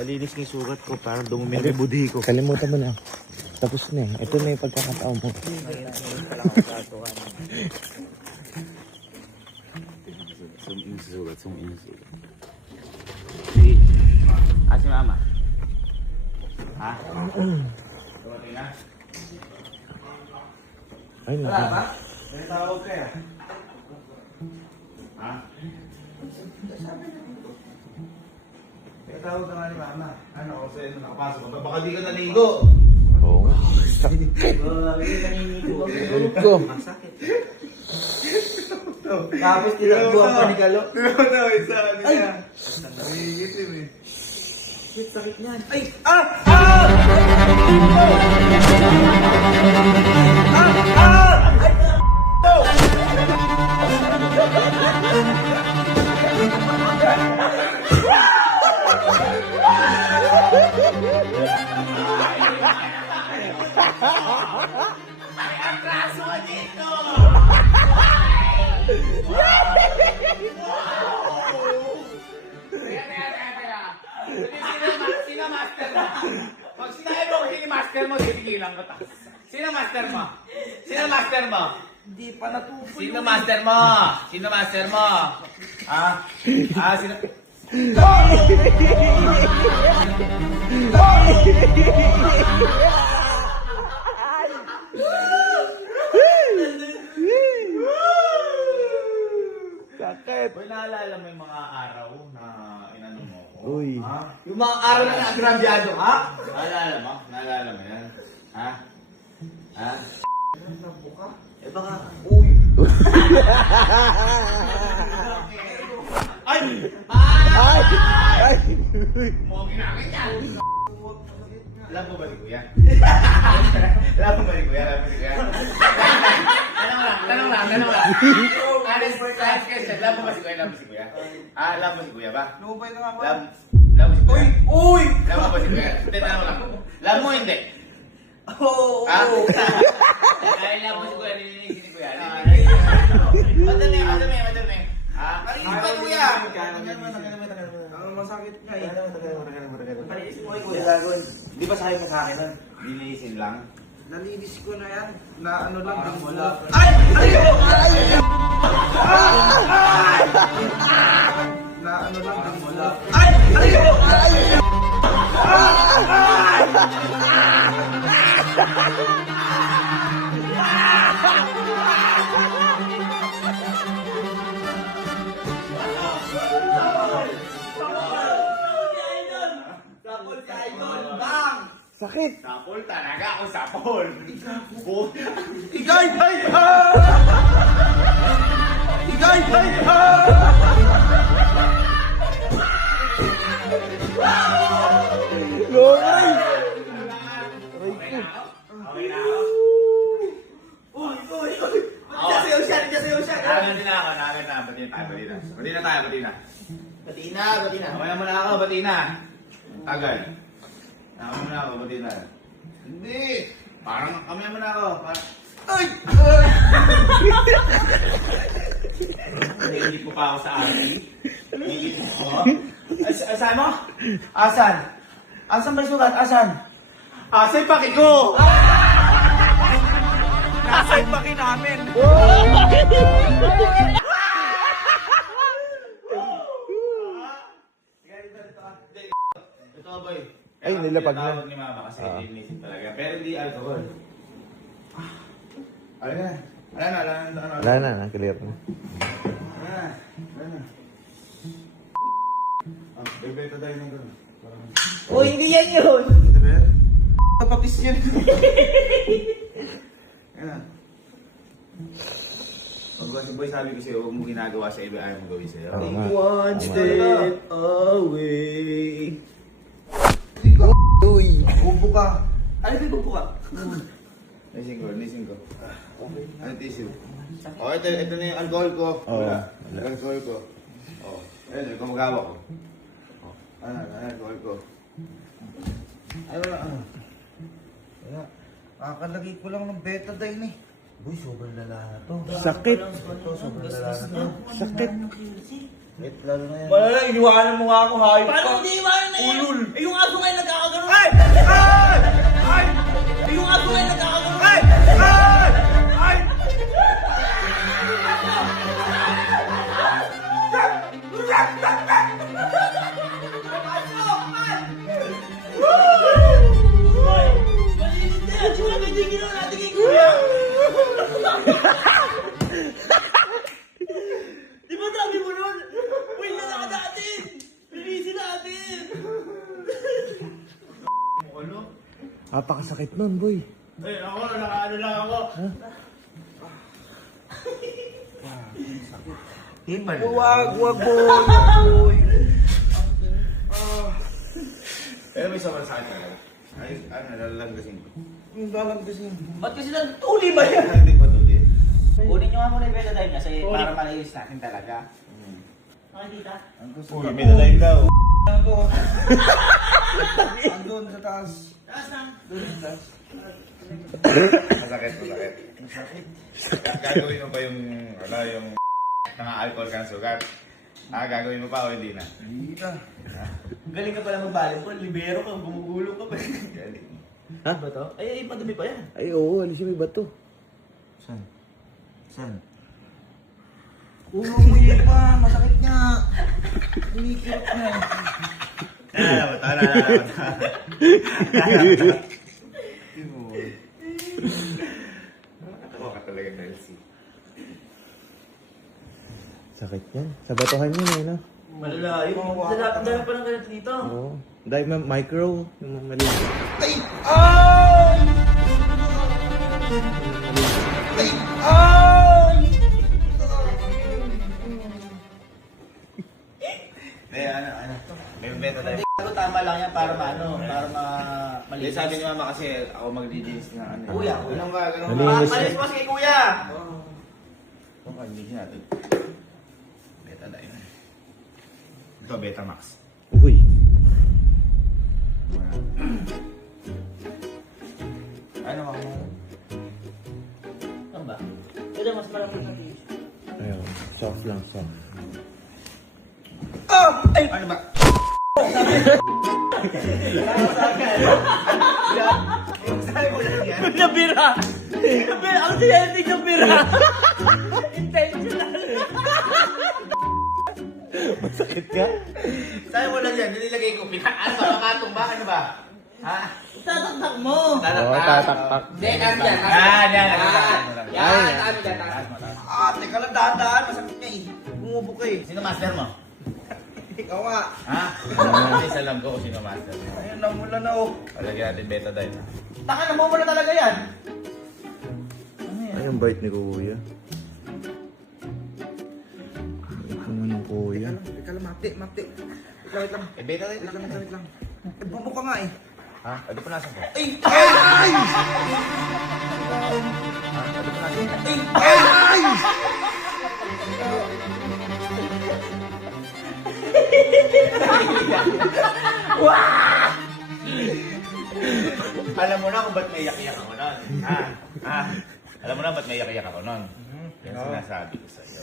Nalinis ng sugat ko, parang dumumi na yung budhi ko. Kalimutan mo na. Tapos na eh. Ito na yung pagkakataon mo. Sugat. Si mama? Ha? Dumating na? Ay, naku. May tawag kaya? Ha? May tawag ka nga ni mama. Ano, kasi nakapasok ka. Baka di ka naligo. Oo nga. Sakit ko. Masakit. Tapos tinagbuhan pa ni Galo. Tinagawa isa niya. Nangigitim eh. Shit, sakit niyan. Ay! Ah! Ah! Sino master mo? Pag sinabi mo hindi master mo, titigilan ko ta. Sino master mo? Sino master mo? Hindi pa natupo Sino master mo? Sino master mo? Ha? Sino? Sakit. Boy, naalala mo yung mga araw na inano mo ko? Uy. Ha? Yung mga araw na naagrabyado, ha? Naalala mo? Naalala mo yan? Ha? Ha? Nabuka? Eh baka, uy. Ay! Ay! Ay! Mo ginamit yan! Alam mo ba ni Kuya? Alam mo ba ni Kuya? Tanong lang. Honest question. Alam mo ba si Kuya? Alam mo si Kuya ba? Lumabay ka nga ba? Alam mo si Kuya? Uy! Alam mo ba si Kuya? Hindi, tanong lang. Alam mo hindi? Oo! Ha? Ay, alam mo si Kuya, nilinisin ni Kuya. Madali. Ha? Kanina pa, Kuya! Ang masakit nga eh. Palisin mo, Kuya. Di ba sabi mo sa akin nun? Nilinisin lang. Nalinis ko na yan. Na ano lang, Parang yung wala. Ay! Na ano lang, yung Wala. Ay! Tapos si Idol, bang! Sakit. Sapol talaga ako, sapol. Igay! Igay! Longay. Okay na ako? Uy! Kasayaw siya! Nakaganda na ako. Bati na tayo. Batina! Mamaya muna ako, bati na. Tagal. Mamaya muna ako, bati na. Hindi. Parang mamaya muna ako. Ay! Hindi ko pa ako sa akin. Hindi ko ako. Saan mo? Asan? Asan ba sugat? Asan? Asan yung paki ko? Nasa yung paki namin! Ito boy. Ay, nilapag na. Tawag ni mama kasi linisin talaga. Pero hindi alcohol. Ano na? Wala na, clear na. Ano na? Bebeta tayo ng gano'n. Uy, hindi yan yun! Ito ba yan? Papapis yan. Yan na. Pag kasi boy sabi ko sa'yo, huwag mo ginagawa sa iba, ayaw mo gawin sa'yo. Oo nga. One Tama. step away. Uy. Bubo ka. Ano ba bubo ka? Nising ko. Ano tissue? Oh, ito na yung alcohol ko. Oo. Wala. Alcohol ko. Oh, ayun, kumagawa ko. Oh, ano, alcohol ko. Ay, wala. Wala. Kakalagay ko lang ng betadine eh. Uy, sobrang lala na to. Sakit. Ito, sobrang lala na to. Sakit. Wait, lalo na yan. Malala, iniwanan mo nga ako, hayop ka. Paano hindi iwanan na yan? Ulul. Eh, yung aso ngayon nagkakagano. Ay! Ay! Ay! Eh, yung aso ngayon nagkakagano. Ay! Ay! Ay! Malinis na yan. Siguro medyo ginawa natin kay Kuya. Di ba sabi mo nun? Uy, na natin. Linisin natin. Napakasakit nun, boy. Ay, ako, nakaano lang ako. Himan. Wag boy. Pero may sobrang sakit talaga. Ay, nalalanggasin ko. Yung dalang kasi. Ba't kasi nagtuli ba yan? Hindi pa tuloy. Kunin nyo nga muna yung betadine kasi para malinis natin talaga. Okay, tita? Uy, may nalayin daw. Andun sa taas. Taas na. Doon sa taas. Masakit. Gagawin mo pa yung, yung naka-alcohol ka ng sugat. Gagawin mo pa o hindi na? Hindi ka. Galing ka pala mag-volleyball. Libero ka, gumugulong ka pa. Galing. Ha? Ba to? Ay, padumi pa yan. Ay, oo. Alisin mo yung bato. Saan? Ulo mo yun pa. Masakit nga. Unikirot na. Tala. Ako ka talaga, Nelsie. Sakit yan. Sa batuhan yun, eh, no? Malalayo. Dala pa lang ganito dito. Oo. Dahil micro. Yung maliit. Ay! Ay! Ay! Ay! Ano? May beta tayo. Ako tama lang yan para Hindi, malinis. sabi ni mama kasi ako maglilinis na ano. Kuya. Ganun ka. Malinis. Malinis mo si Kuya. Ito ka, hindi natin. Beta tayo. Ito, Beta Max. Uy. Ano ako? Ano ba? Ito mas marami na tissue. Ayun. Soft lang, soft. Ano ba? Nabira! Ang siyating nabira! Intentional! Masakit ka? Sabi mo lang yan, nilagay ko. Ano ba? Makatong ba? Ano ba? Ha? Tataktak mo! Oo, tataktak. Hindi, ano yan? Yan. Yan, yan. Teka lang, dahan-dahan. Masakit nga eh. Bumubo ka eh. Sino master mo? Ikaw nga. Ha? Hindi alam ko kung sino master mo. Ayun, namula na oh. Palagyan natin beta tayo. Taka na mo na talaga yan! Ay, ang bait ni Kuya. Bait naman ng Kuya. Teka lang, mati. Wait lang. Beta tayo. Wait lang. Bumubo ka nga eh. Ha? Ano pa nasan ko? Ay! Ay! Ay! Alam mo na kung ba't may iyak-iyak ako nun. Alam mo na ba't may iyak-iyak ako nun. Yan sinasabi ko sa'yo.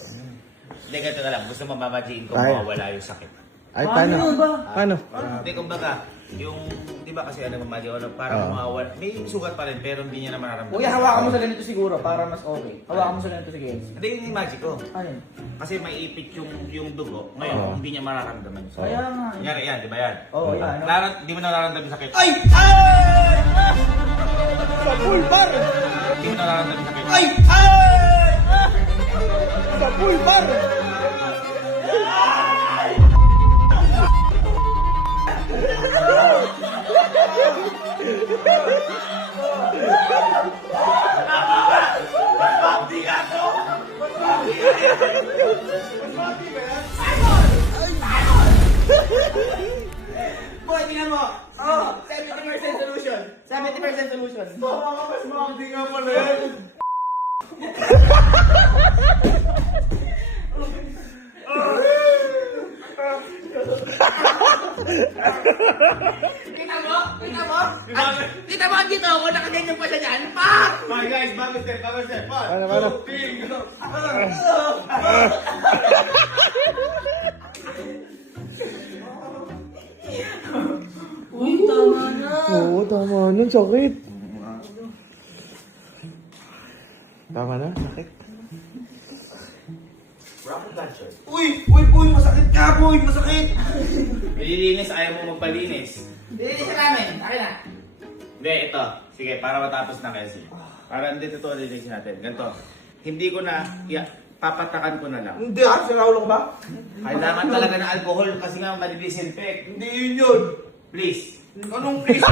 Hindi, ganito na lang. Gusto mo mamagiin ko Ay. mawawala yung sakit. Ay, paano? Paano? Hindi, kumbaga, yung, di ba kasi ano mamagi ako, parang mawawala. May sugat pa rin, pero hindi niya na mararamdaman. Kuya, hawakan mo sa ganito siguro para mas okay. Hawakan mo sa ganito sige. Hindi, yung magic ko. Ayun. Kasi may ipit yung dugo. Ngayon, Oo. hindi niya mararamdaman yung sakit. Kaya nga. Kunyari yan, di ba yan? Oo, yan. Di mo nararamdaman yung sakit. Ay! Ay! Sa pulbar! Hindi mo nararamdaman yung sakit. Ay! Ay! Sa pulbar! Boy, tingnan mo! Oh, 70% solution! 70% solution! Baka ka mas makakdi nga pala yan. Kita mo? Kita mo? Kita mo, dito ako, nakaganyan pa siya dyan. Pak! Okay guys, bago step. Paano? 2, 3, go. Uy, tama na. Oo, tama nun. Sakit. Tama na? Sakit. Uy, masakit ka, boy, masakit. Nililinis, ayaw mo magpalinis. Lilinisan namin. Akin na. Hindi, ito. Sige, para matapos na kasi. Para hindi totoo lilinisin natin. Ganito. Hindi ko na, papatakan ko na lang. Hindi sinaulo ko ba? Kailangan talaga ng alcohol kasi nga madidisinfect. Hindi yun. Please. Anong please?